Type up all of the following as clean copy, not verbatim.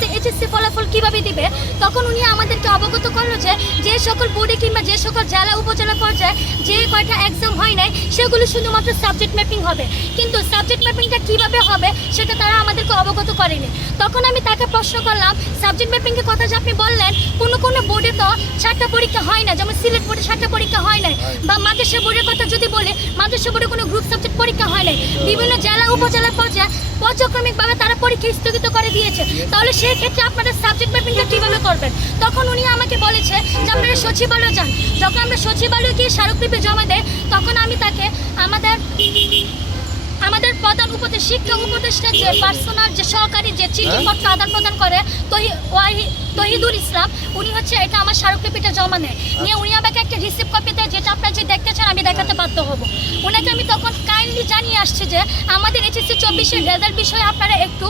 আমাদের এইচএসসি ফলাফল কীভাবে দিবে, তখন উনি আমাদেরকে অবগত করলো যে সকল বোর্ডে কিংবা যে সকল জেলা উপজেলা পর্যায়ে যে কয়টা এক্সাম হয় নাই সেগুলো শুধুমাত্র সাবজেক্ট ম্যাপিং হবে, কিন্তু সাবজেক্ট ম্যাপিংটা কীভাবে হবে সেটা তারা আমাদেরকে অবগত করেনি। তখন আমি তাকে প্রশ্ন করলাম, সাবজেক্ট ম্যাপিংয়ের কথা যে আপনি বললেন, কোনো বোর্ডে তো 7টা পরীক্ষা হয় না, যেমন সিলেট বোর্ডে 7টা পরীক্ষা হয় নাই, বা মাদ্রাসা বোর্ডের কথা যদি বলে মাদ্রাসা বোর্ডে কোনো গ্রুপ সাবজেক্ট পরীক্ষা হয় নাই, বিভিন্ন জেলা উপজেলা পর্যায়ে পর্যায়ক্রমিকভাবে তারা পরীক্ষা স্থগিত করে দিয়েছে, তাহলে সেই ক্ষেত্রে আপনারা সাবজেক্ট ম্যাপিংটা কীভাবে করবেন? তখন উনি আমাকে বলেছে যে আপনারা সচিবালয় যান। যখন আমরা সচিবালয়ে গিয়ে স্মারকলিপি জমা দেয়, তখন আমি তাকে আমাদের প্রধান শিক্ষা উপদেষ্টা যে পার্সোনাল যে সহকারী যে চিঠিপত্র আদান প্রদান করে তহিদুল ইসলাম, উনি হচ্ছে এটা আমার স্মারকলিপিটা জমা নেয়, নিয়ে উনি আমাকে একটা রিসিভ কপি দেয়, যেটা আপনারা যে দেখতে চান আমি দেখাতে বাধ্য হব। ওনাকে আমি তখন কাইন্ডলি জানিয়ে আসছি যে আমাদের এইচএসসি 24-এর রেজাল্ট বিষয়ে আপনারা একটু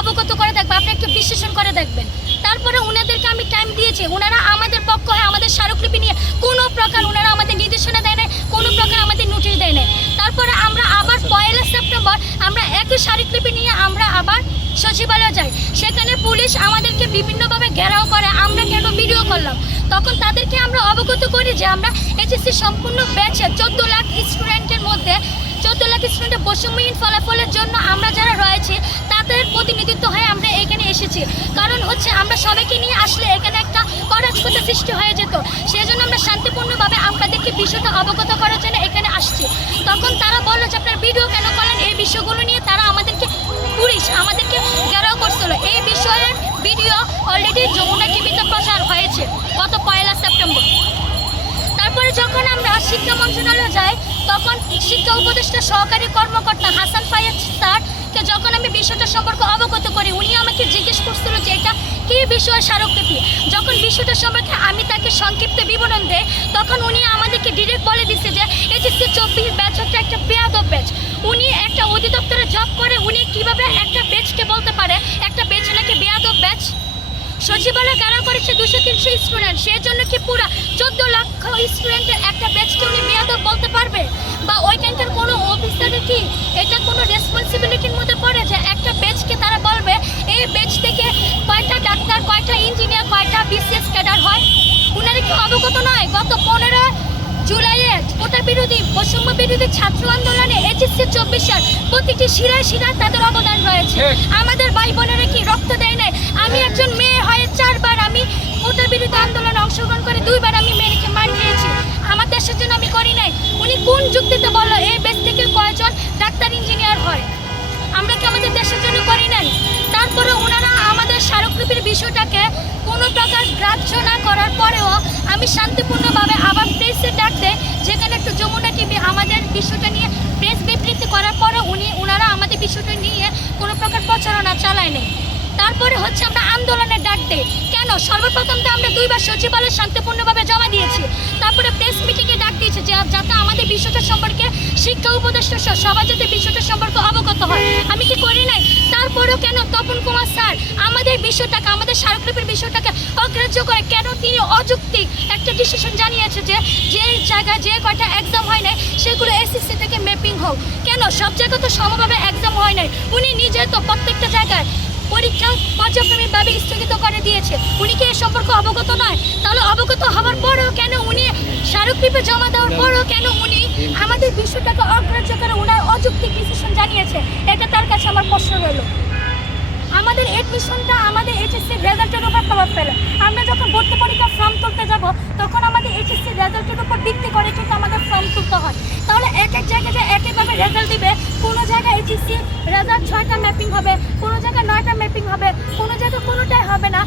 অবগত করে দেখবেন, আপনি একটু বিশ্লেষণ করে দেখবেন। তারপরে ওনাদেরকে আমি টাইম দিয়েছি, ওনারা আমাদের পক্ষ হয়ে আমাদের স্মারকলিপি নিয়ে কোনো প্রকার ওনারা আমাদের নির্দেশনা দেয় নাই, কোনো প্রকার আমাদের নোটিশ দেয় নাই। তারপরে আমরা আবার 1 সেপ্টেম্বর আমরা একই স্মারকলিপি নিয়ে আমরা আবার সচিবালয়ে যাই, সেখানে পুলিশ আমাদেরকে বিভিন্নভাবে ঘেরাও করে, আমরা কেন ভিডিও করলাম। তখন তাদেরকে আমরা অবগত করি যে আমরা এইচএসসি সম্পূর্ণ ব্যাচে 14 লাখ স্টুডেন্টের মধ্যে 14 লাখ স্টুডেন্টের বৈষম্যহীন ফলাফলের জন্য আমরা যারা রয়েছি তাদের প্রতিনিধিত্ব হয়ে আমরা এখানে এসেছি। কারণ হচ্ছে আমরা সবাইকে নিয়ে আসলে এখানে একটা অরাজকতা সৃষ্টি হয়ে যেত, সেই জন্য আমরা শান্তিপূর্ণভাবে আপনাদেরকে বিষয়টা অবগত করার জন্য এখানে আসছি। তখন তারা বললো যে আপনার ভিডিও কেন করেন, এই বিষয়গুলো নিয়ে তারা আমাদেরকে আমাদেরকে ঘেরাও করছিল। এই বিষয়ের ভিডিও অলরেডি যমুনা টিভিতে প্রচার হয়েছে গত 1 সেপ্টেম্বর। তারপরে যখন আমরা শিক্ষা মন্ত্রণালয়ে যাই, তখন শিক্ষা উপদেষ্টা সহকারী কর্মকর্তা হাসান ফায়াজ স্যারকে যখন আমি বিষয়টা সম্পর্কে অবগত করি, উনি আমাকে জিজ্ঞেস করছিল যে এটা কী বিষয় স্মারকলিপি। যখন বিষয়টা সম্পর্কে আমি তাকে সংক্ষিপ্ত বিবরণ দেই, তখন উনি আমাদেরকে ডিরেক্ট বলে দিচ্ছে যে এইচএসসি 24 ব্যাচ হচ্ছে একটা বেয়াদব ব্যাচ। উনি একটা অধিদপ্তরে জব করে, উনি কিভাবে একটা ব্যাচকে বলতে পারে একটা ব্যাচ নাকি বেয়াদব ব্যাচ? সচিবালয় ঘেরাও করেছে 200-300 স্টুডেন্ট, সেই জন্য কি পুরো 14 লক্ষ স্টুডেন্টের একটা ব্যাচকে উনি বেয়াদব বলতে পারবে? বা ওইখানকার কোনো অফিসারের কি এটা কোনো রেসপন্সিবিলিটির মধ্যে পড়ে যে একটা ব্যাচকে তারা বলবে এই ব্যাচ থেকে কয়টা ডাক্তার, কয়টা ইঞ্জিনিয়ার, কয়টা বিসিএস ক্যাডার হয়? উনারা কি অবগত নয়? গত 15 জুলাইয়ে কোটা বিরোধী বৈষম্য বিরোধী ছাত্র আন্দোলনে এইচএসসি 24-এর প্রতিটি শিরায় শিরায় তাদের অবদান রয়েছে। আমাদের ভাই বোনেরা কি রক্ত দেয় নাই? আমি একজন মেয়ে হয়ে 4 বার আমি কোটা বিরোধী আন্দোলনে অংশগ্রহণ করে 2 বার আমি মেয়েকে মার খেয়েছি, আমার দেশের জন্য আমি করি নাই। উনি কোন যুক্তিতে বললো এই দেশ থেকে কয়জন ডাক্তার ইঞ্জিনিয়ার হয়? আমরা কি আমাদের দেশের জন্য করি নাই? তারপরে ওনারা আমাদের স্মারকলিপির বিষয়টাকে কোনো প্রকার গ্রাহ্য না করার পরেও আমি শান্তিপূর্ণভাবে আবার প্রেসে ডাক দেয়, যেখানে একটু যমুনা টিভি আমাদের বিষয়টা নিয়ে প্রেস বিবৃতি করার পরেও ওনারা আমাদের বিষয়টা নিয়ে কোনো প্রকার প্রচারণা চালায় নেই। তারপরে হচ্ছে আমরা আন্দোলনের ডাক দেই কেন? সর্বপ্রথম তো আমরা 2 বার সচিবালয়ে শান্তিপূর্ণভাবে জমা দিয়েছি, তারপরে প্রেস মিটিংয়ে ডাক দিয়েছি যে যাতে আমাদের বিষয়টা সম্পর্কে শিক্ষা উপদেষ্টা সবাই যাতে বিষয়টা সম্পর্কে অবগত হয়। আমি কি করি নাই? তারপরেও কেন তপন কুমার স্যার আমাদের বিষয়টাকে, আমাদের স্মারকলিপির বিষয়টাকে অগ্রাহ্য করে কেন তিনি অযৌক্তিক একটা ডিসিশন জানিয়েছে যে যে জায়গায় যে কয়টা এক্সাম হয় নাই সেগুলো এসএসসি থেকে ম্যাপিং হোক? কেন সব জায়গায় তো সমভাবে এক্সাম হয় নাই? উনি নিজে তো প্রত্যেকটা জায়গায় পরীক্ষা পর্যায়ক্রমিকভাবে স্থগিত করে দিয়েছে, উনি কি এ সম্পর্কে অবগত নয়? তাহলে অবগত হওয়ার পরেও কেন উনি স্মারকলিপি জমা দেওয়ার পরেও কেন উনি আমাদের বিষয়টাকে অগ্রাহ্য করে ওনার অযৌক্তিক ডিসিশন জানিয়েছে? এটা তার কাছে আমার প্রশ্ন রইল। আমাদের এডমিশনটা আমাদের এইচএসসির রেজাল্টের উপর প্রভাব ফেলে। আমরা যখন ভর্তি পরীক্ষার ফর্ম তুলতে যাব তখন আমাদের এইচএসসির রেজাল্টের উপর ভিত্তি করে কিন্তু আমাদের ফর্ম তুলতে হয়। তাহলে এক এক জায়গায় যে একইভাবে রেজাল্ট দিবে, কোনো জায়গায় এইচএসসি রেজাল্ট 6টা ম্যাপিং হবে, কোনো জায়গায় 9টা ম্যাপিং হবে, কোনো জায়গায় কোনোটাই হবে না,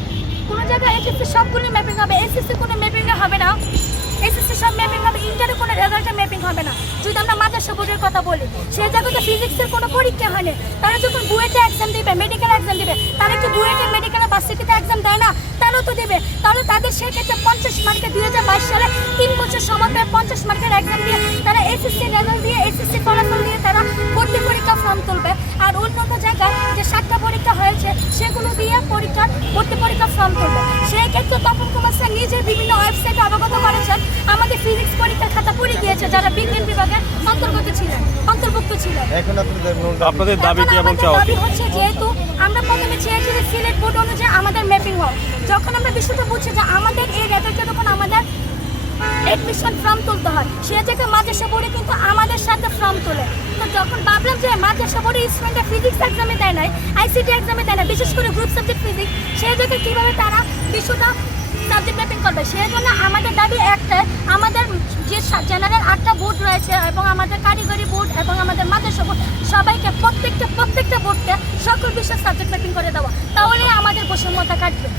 কোনো জায়গায় এইচএসসি সবগুলো ম্যাপিং হবে, এসএসসি কোনো ম্যাপিংয়ে হবে না, এসএসসি সব ম্যাপিং হবে, ইন্টারে কোনো রেজাল্টের ম্যাপিং হবে না। যদি আমরা মাদ্রাসা বোর্ডের কথা বলি, সেই জায়গাতে ফিজিক্সের কোনো পরীক্ষা হয়নি, তারা যখন বুয়েটে এক্সাম দিবে, মেডিকেল এক্সাম দিবে, তারা কি বুয়েটে মেডিকেলে ভার্সিটিতে এক্সাম দেয় না? তারাও তো দেবে। তাহলে তাদের সেক্ষেত্রে 50 মার্কে 2022 সালে 3 বছর সময় পেয়ে 50 মার্কের এক্সাম দিয়ে তারা এসএসসি রেজাল্ট দিয়ে এসএসসি ফলাফল দিয়ে তারা ভর্তি পরীক্ষা ফর্ম তুলবে। আর অন্যান্য জায়গায় যে 7টা পরীক্ষা হয়েছে সেগুলো দিয়ে ভর্তি পরীক্ষা ফর্ম তুলবে। সেই ক্ষেত্রে তপন কুমার স্যার নিজের বিভিন্ন ওয়েবসাইটে অবগত করেছেন আমাদের ফিজিক্স পরীক্ষার খাতা পুড়ে গিয়েছে যারা বিজ্ঞান বিভাগের অন্তর্ভুক্ত ছিলেন। এখন আপনাদের দাবি কি এবং চাওয়া হচ্ছে যেহেতু আমরা প্রথমে চেয়েছি যে সিলেট বোর্ড অনুযায়ী আমাদের হয়। যখন আমরা বিষয়টা বুঝছি যে আমাদের এই রেজাল্টে যখন আমাদের এডমিশন ফর্ম তুলতে হয়, সে জায়গায় মাদ্রাসা বোর্ডে কিন্তু আমাদের সাথে ফর্ম তোলে। তো যখন ভাবলাম যে মাদ্রাসা বোর্ডে স্টুডেন্টরা ফিজিক্স এক্সামে দেয় নাই, আইসিটি এক্সামে দেয় না, বিশেষ করে গ্রুপ সাবজেক্ট ফিজিক্স, সেই জায়গায় কীভাবে তারা বিষয়টা সাবজেক্ট ম্যাপিং করবে। সেই জন্য আমাদের দাবি একটাই, আমাদের যে জেনারেল 8টা বোর্ড রয়েছে এবং আমাদের কারিগরি বোর্ড এবং আমাদের মাদ্রাসা বোর্ড, সবাইকে প্রত্যেকটা বোর্ডকে সকল বিষয় সাবজেক্ট ম্যাপিং করে দেওয়া, তাহলে আমাদের বৈষম্যতা কাটবে।